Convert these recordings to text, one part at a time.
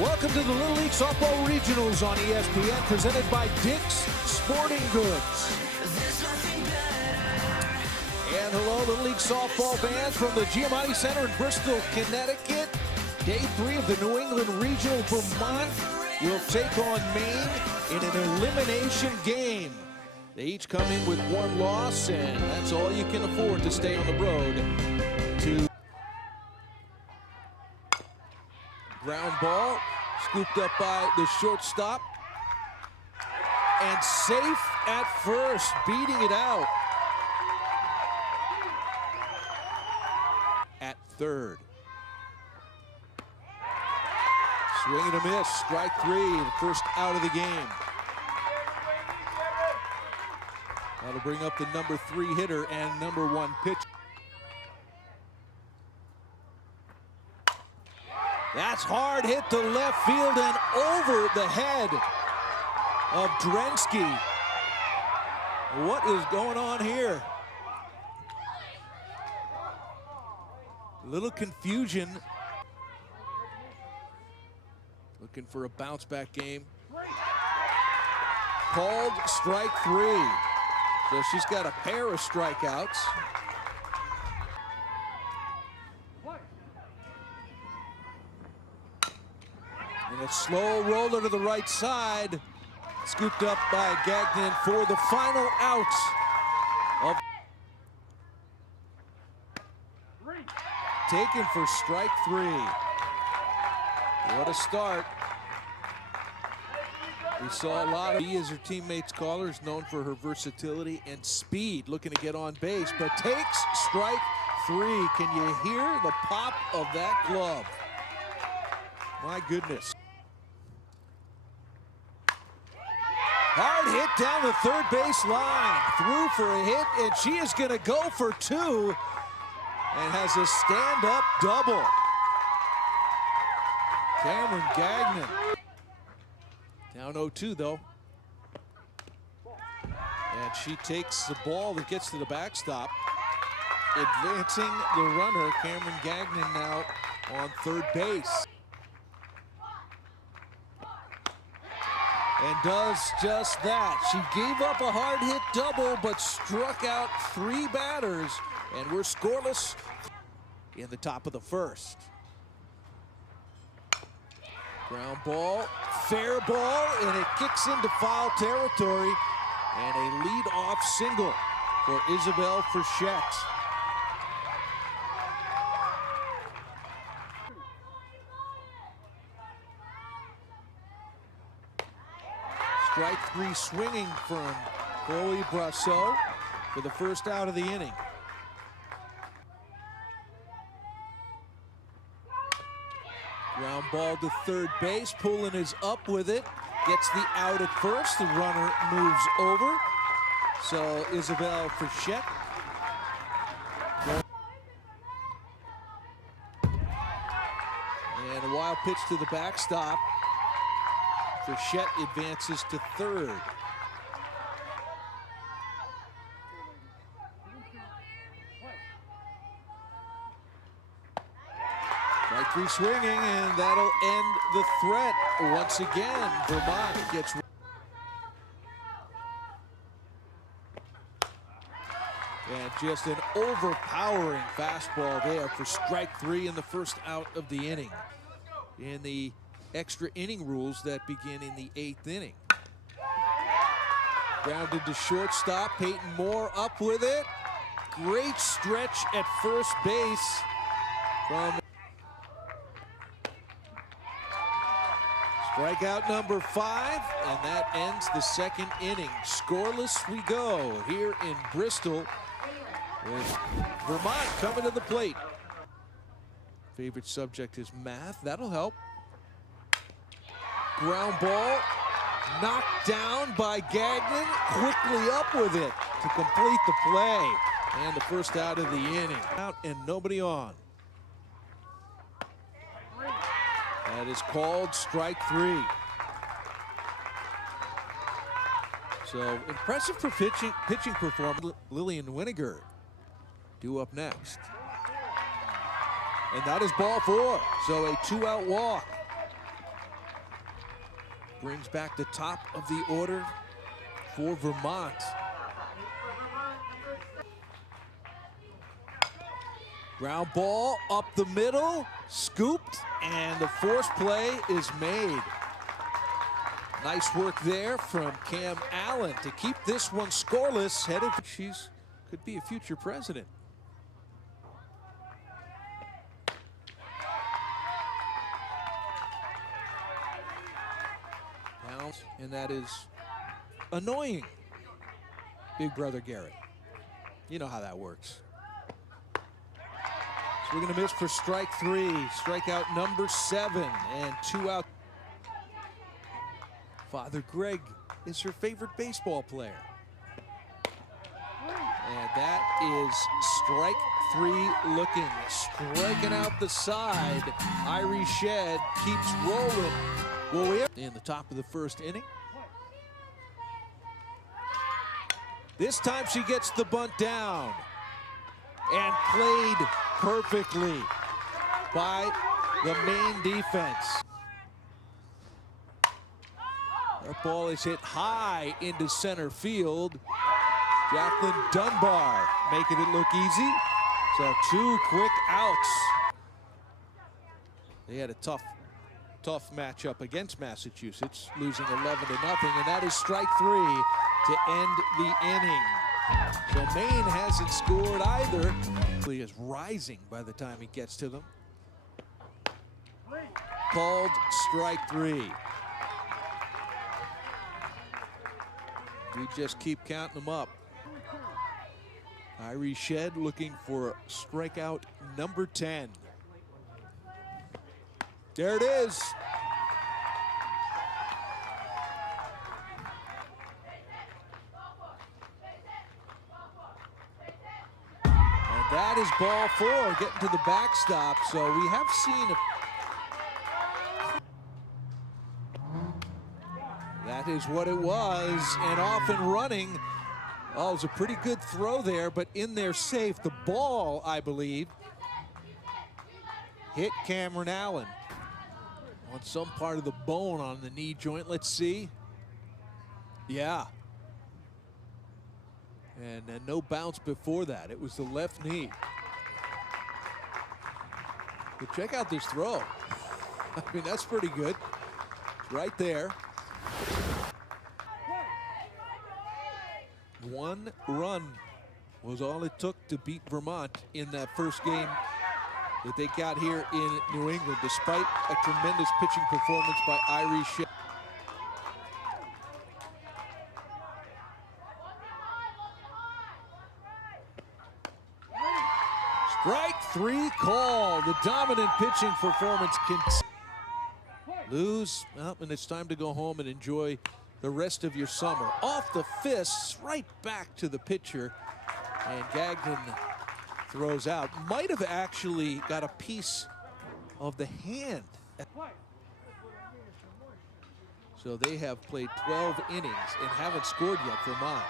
Welcome to the Little League Softball Regionals on ESPN, presented by Dick's Sporting Goods. And hello, Little League Softball fans from the Giamatti Center in Bristol, Connecticut. Day 3 of the New England Regional. Vermont will take on Maine in an elimination game. They each come in with one loss, and that's all you can afford to stay on the road to. Ground ball, scooped up by the shortstop. And safe at first, beating it out. At third. Swing and a miss, strike 3, the first out of the game. That'll bring up the number 3 hitter and number 1 pitcher. That's hard hit to left field and over the head of Drensky. What is going on here? A little confusion. Looking for a bounce back game. Called strike 3. So she's got a pair of strikeouts. And a slow roller to the right side. Scooped up by Gagnon for the final out of. Taken for strike 3. What a start. We saw a lot of he as her teammates callers, known for her versatility and speed, looking to get on base, but takes strike 3. Can you hear the pop of that glove? My goodness. Hard hit down the third base line. Through for a hit, and she is going to go for 2 and has a stand-up double. Cameron Gagnon. Down 0-2 though. And she takes the ball that gets to the backstop. Advancing the runner, Cameron Gagnon now on third base. And does just that. She gave up a hard hit double, but struck out 3 batters. And we're scoreless in the top of the first. Ground ball, fair ball, and it kicks into foul territory. And a lead-off single for Isabel Frechette. Strike 3 swinging from Chloe Brasso for the first out of the inning. Ground ball to third base. Pullen is up with it. Gets the out at first. The runner moves over. So Isabel Frechette. And a wild pitch to the backstop. Frechette advances to third. Strike 3 swinging, and that'll end the threat. Once again, Vermont gets. And just an overpowering fastball there for strike 3 in the first out of the inning. In the extra inning rules that begin in the 8th inning. Grounded to shortstop. Peyton Moore up with it. Great stretch at first base from. Strikeout number 5, and that ends the second inning. Scoreless we go here in Bristol with Vermont coming to the plate. Favorite subject is math. That'll help. Ground ball knocked down by Gagnon. Quickly up with it to complete the play. And the first out of the inning. Out and nobody on. That is called strike 3. So impressive for pitching performance. Lillian Winiger due up next. And that is ball 4. So a 2-out walk. brings back the top of the order for Vermont. Ground ball up the middle, scooped, and the force play is made. Nice work there from Cam Allen to keep this one scoreless. Headed, she's could be a future president. And that is annoying, Big Brother Garrett. You know how that works. So we're going to miss for strike 3. Strikeout number 7 and 2 out. Father Greg is her favorite baseball player. And that is strike 3 looking. Striking out the side. Irie Shed keeps rolling. Well, in the top of the first inning. This time she gets the bunt down and played perfectly by the Maine defense. That ball is hit high into center field. Jacqueline Dunbar making it look easy. So 2 quick outs. They had a tough matchup against Massachusetts, losing 11-0, and that is strike 3 to end the inning. So Maine hasn't scored either. He is rising by the time he gets to them. Called strike 3. We just keep counting them up. Irie Shed looking for strikeout number 10. There it is. And that is ball 4, getting to the backstop. So we have seen that is what it was, and off and running. Oh, it was a pretty good throw there, but in there safe. The ball, I believe, hit Cameron Allen on some part of the bone on the knee joint. Let's see. Yeah. And no bounce before that. It was the left knee. But check out this throw. I mean, that's pretty good. Right there. 1 run was all it took to beat Vermont in that first game that they got here in New England, despite a tremendous pitching performance by Irie Shed. Strike 3 call. The dominant pitching performance can lose. Well, and it's time to go home and enjoy the rest of your summer. Off the fists, right back to the pitcher, and Gagnon throws out. Might have actually got a piece of the hand. So they have played 12 innings and haven't scored yet, Vermont.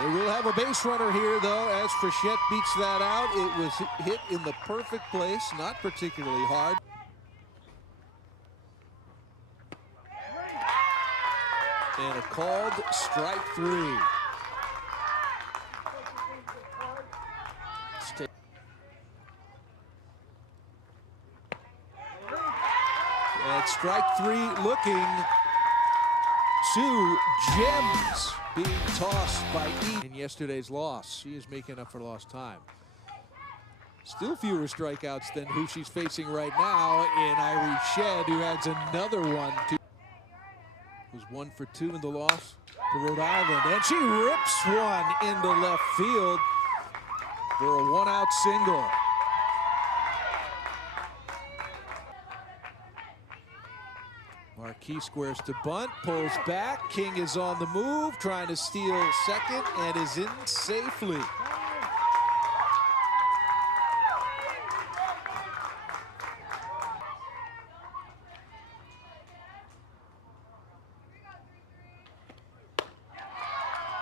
They will have a base runner here, though, as Frechette beats that out. It was hit in the perfect place, not particularly hard. And a called strike 3. And strike 3 looking. 2 gems being tossed by E in yesterday's loss. She is making up for lost time. Still fewer strikeouts than who she's facing right now in Irie Shed, who adds another one to. Was 1 for 2 in the loss to Rhode Island, and she rips one into left field for a 1-out single. Marquis squares to bunt, pulls back. King is on the move, trying to steal second, and is in safely.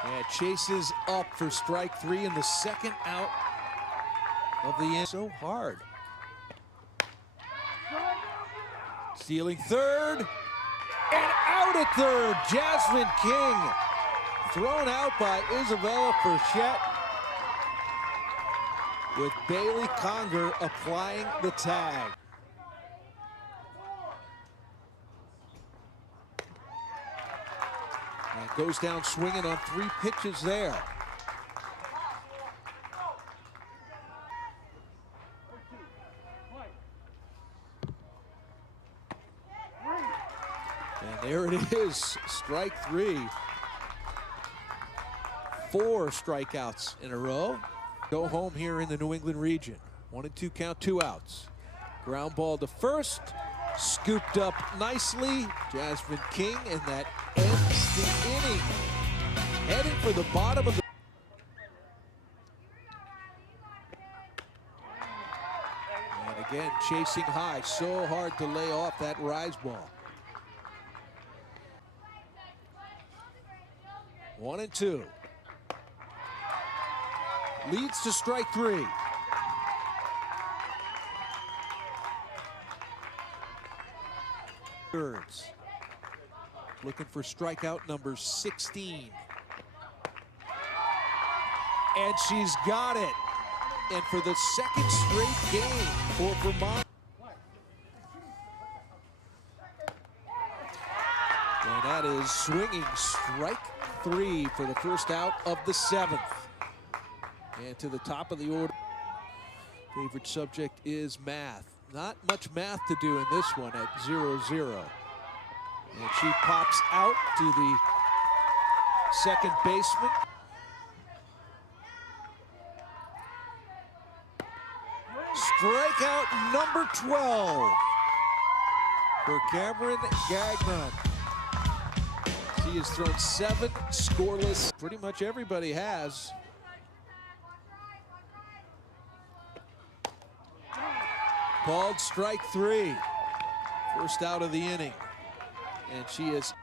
And chases up for strike 3 in the second out of the inning. So hard. Stealing third. And out at third, Jasmine King. Thrown out by Isabella Frechette, with Bailey Conger applying the tag. And goes down swinging on 3 pitches there. And there it is, strike 3. 4 strikeouts in a row. Go home here in the New England region. 1-2 count, 2 outs. Ground ball to first, scooped up nicely. Jasmine King, and that ends the inning. Heading for the bottom of the... And again, chasing high. So hard to lay off that rise ball. 1-2. Leads to strike 3. Thirds. Looking for strikeout number 16. And she's got it. And for the second straight game for Vermont. And that is swinging strike 3 for the first out of the 7th. And to the top of the order, favorite subject is math. Not much math to do in this one at 0-0. And she pops out to the second baseman. Strikeout number 12 for Cameron Gagnon. She has thrown 7 scoreless. Pretty much everybody has. Called strike 3. First out of the inning. And she is...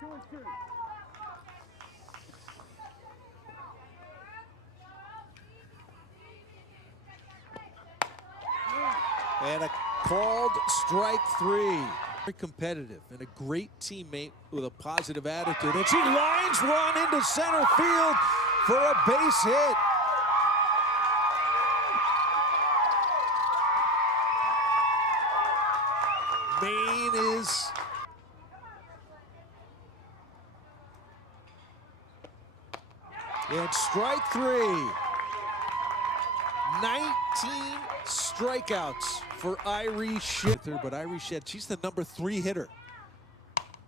And a called strike 3. Very competitive and a great teammate with a positive attitude. And she lines one into center field for a base hit. Maine is... And strike 3. 19 strikeouts for Irie Shedd. But Irie Shedd, she's the number 3 hitter.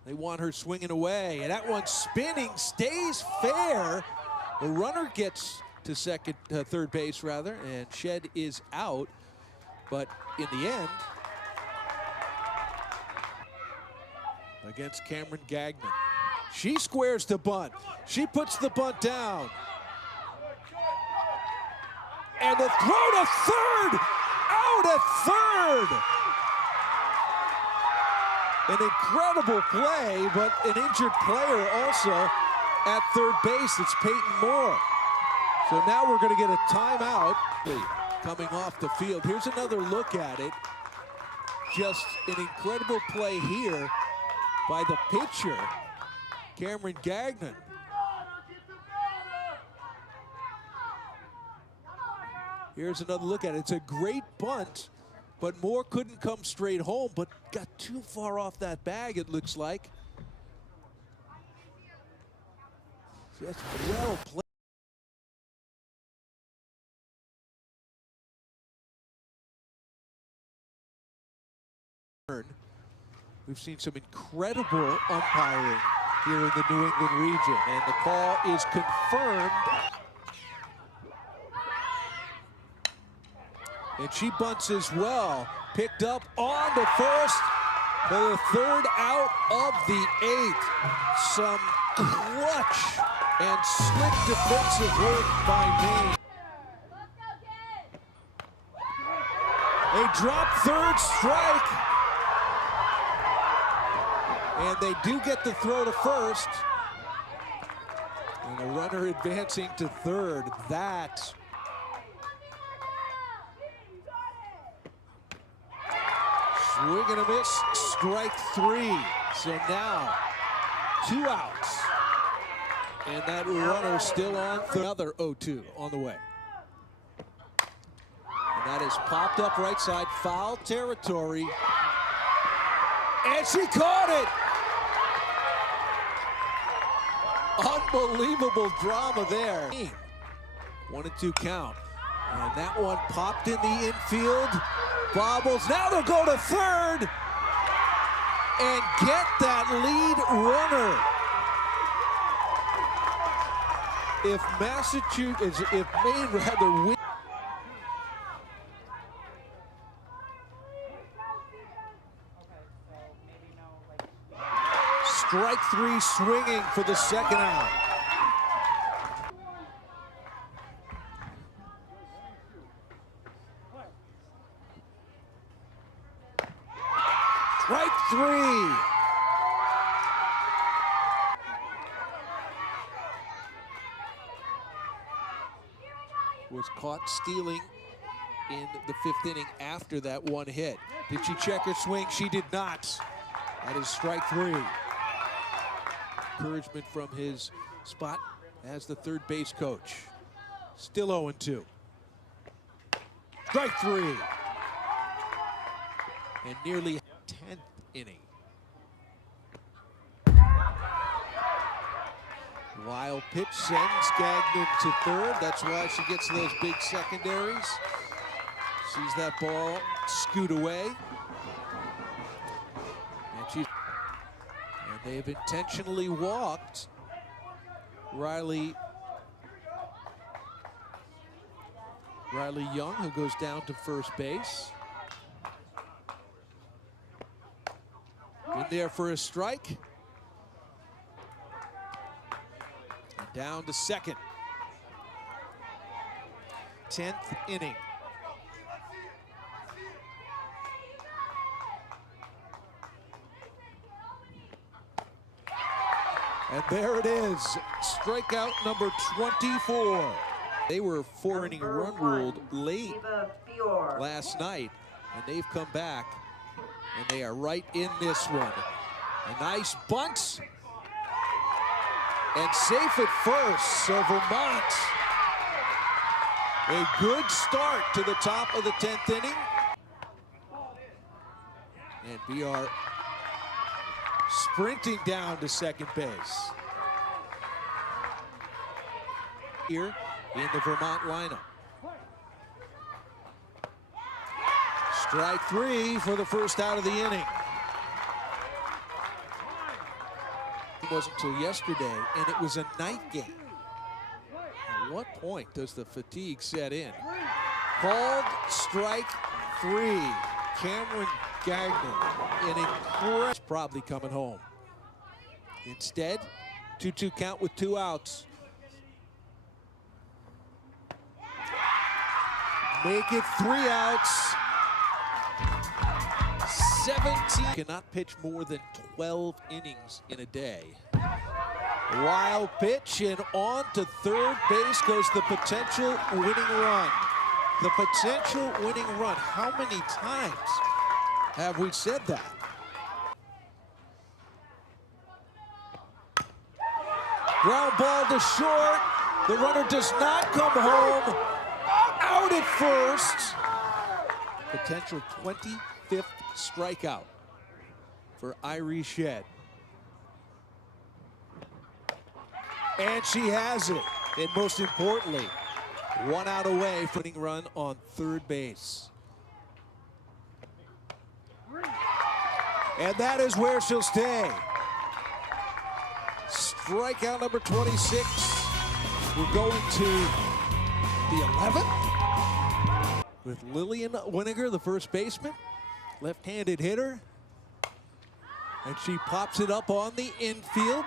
They want her swinging away. And that one spinning, stays fair. The runner gets to third base rather, and Shedd is out. But in the end, against Cameron Gagnon, she squares the bunt. She puts the bunt down. And the throw to third, out at third. An incredible play, but an injured player also at third base. It's Peyton Moore. So now we're going to get a timeout. Coming off the field. Here's another look at it. Just an incredible play here by the pitcher, Cameron Gagnon. Here's another look at it. It's a great bunt, but Moore couldn't come straight home, but got too far off that bag, it looks like. Just well played. We've seen some incredible umpiring here in the New England region, and the call is confirmed. And she bunts as well. Picked up on the first for the third out of the 8th. Some clutch and slick defensive work by Maine. A drop third strike. And they do get the throw to first. And the runner advancing to third. That swing and a miss, strike 3. So now 2 outs. And that runner still on another 0-2 on the way. And that is popped up right side, foul territory. And she caught it! Unbelievable drama there. 1-2 count. And that one popped in the infield. Bobbles. Now they'll go to third and get that lead runner. If Maine rather win. Strike 3 swinging for the second out. Strike 3. Was caught stealing in the 5th inning after that one hit. Did she check her swing? She did not. That is strike 3. Encouragement from his spot as the third base coach. Still 0-2. Strike 3. And nearly 10th inning. Wild pitch sends Gagnon to third. That's why she gets those big secondaries. Sees that ball scoot away. And they've intentionally walked Riley Young, who goes down to first base. In there for a strike. And down to second. 10th inning. And there it is, strikeout number 24. They were 4-inning run ruled late last night, and they've come back, and they are right in this one. A nice bunt, and safe at first, so Vermont, a good start to the top of the 10th inning. And we are sprinting down to second base. Here in the Vermont lineup. Strike 3 for the first out of the inning. It wasn't until yesterday, and it was a night game. At what point does the fatigue set in? Called strike 3. Cameron Gagnon, an incredible, probably coming home. Instead, 2-2 count with 2 outs. Make it 3 outs. 17. Cannot pitch more than 12 innings in a day. Wild pitch, and on to third base goes the potential winning run. The potential winning run. How many times have we said that? Ground ball to short. The runner does not come home. Out at first. Potential 25th strikeout for Irie Shedd. And she has it. And most importantly, 1 out away from winning run on third base. And that is where she'll stay. Strikeout number 26. We're going to the 11th. With Lillian Winiger, the first baseman. Left-handed hitter. And she pops it up on the infield.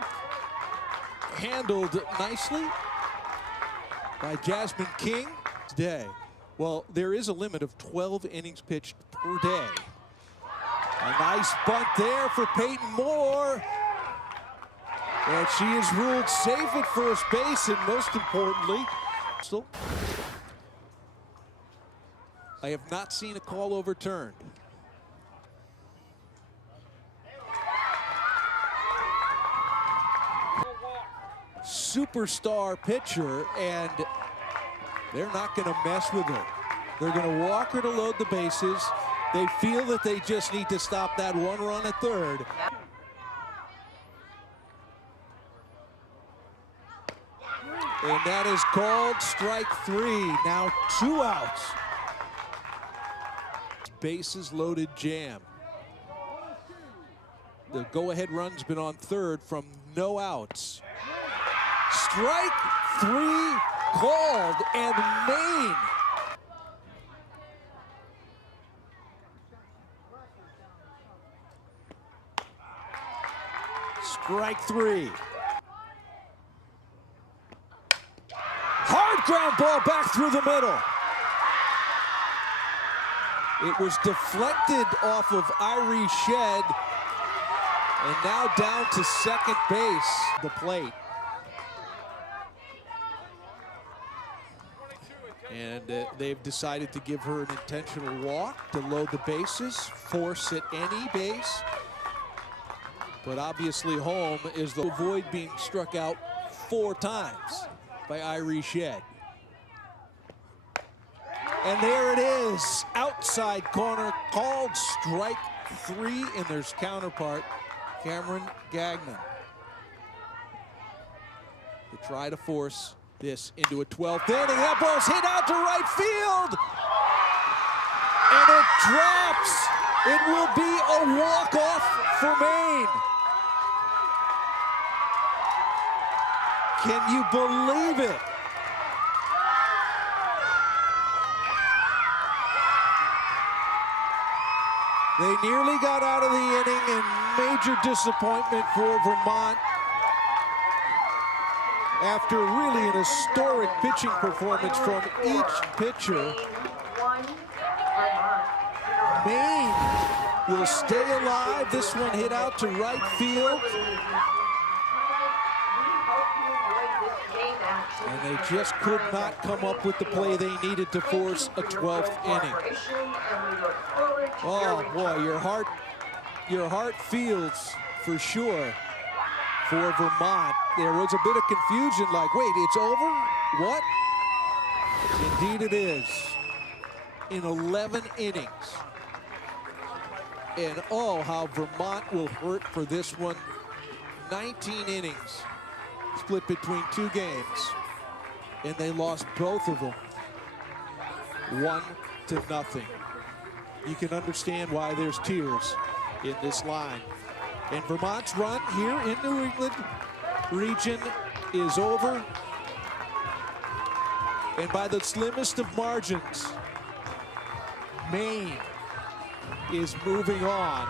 Handled nicely by Jasmine King today. Well, there is a limit of 12 innings pitched per day. A nice bunt there for Peyton Moore. And she is ruled safe at first base, and most importantly, I have not seen a call overturned. superstar pitcher, and they're not going to mess with her. They're going to walk her to load the bases. They feel that they just need to stop that one run at third. And that is called strike 3. Now 2 outs. Bases loaded jam. The go-ahead run's been on third from no outs. Strike 3 called, and Maine. Strike 3. Hard ground ball back through the middle. It was deflected off of Irie Shed, and now down to second base, the plate. And they've decided to give her an intentional walk to load the bases, force at any base. But obviously home is to avoid being struck out 4 times by Irie Shed. And there it is, outside corner, called strike 3, and there's counterpart, Cameron Gagnon. To try to force this into a 12th inning. That ball's hit out to right field, and it drops. It will be a walk-off for Maine. Can you believe it? They nearly got out of the inning, and major disappointment for Vermont after really an historic pitching performance from each pitcher. Maine will stay alive. This one hit out to right field. And they just could not come up with the play they needed to force a 12th inning. Oh boy, your heart feels for sure for Vermont. There was a bit of confusion, like, wait, it's over? What? Indeed it is. In 11 innings. And oh, how Vermont will hurt for this one. 19 innings split between 2 games. And they lost both of them 1-0. You can understand why there's tears in this line. And Vermont's run here in New England region is over. And by the slimmest of margins, Maine is moving on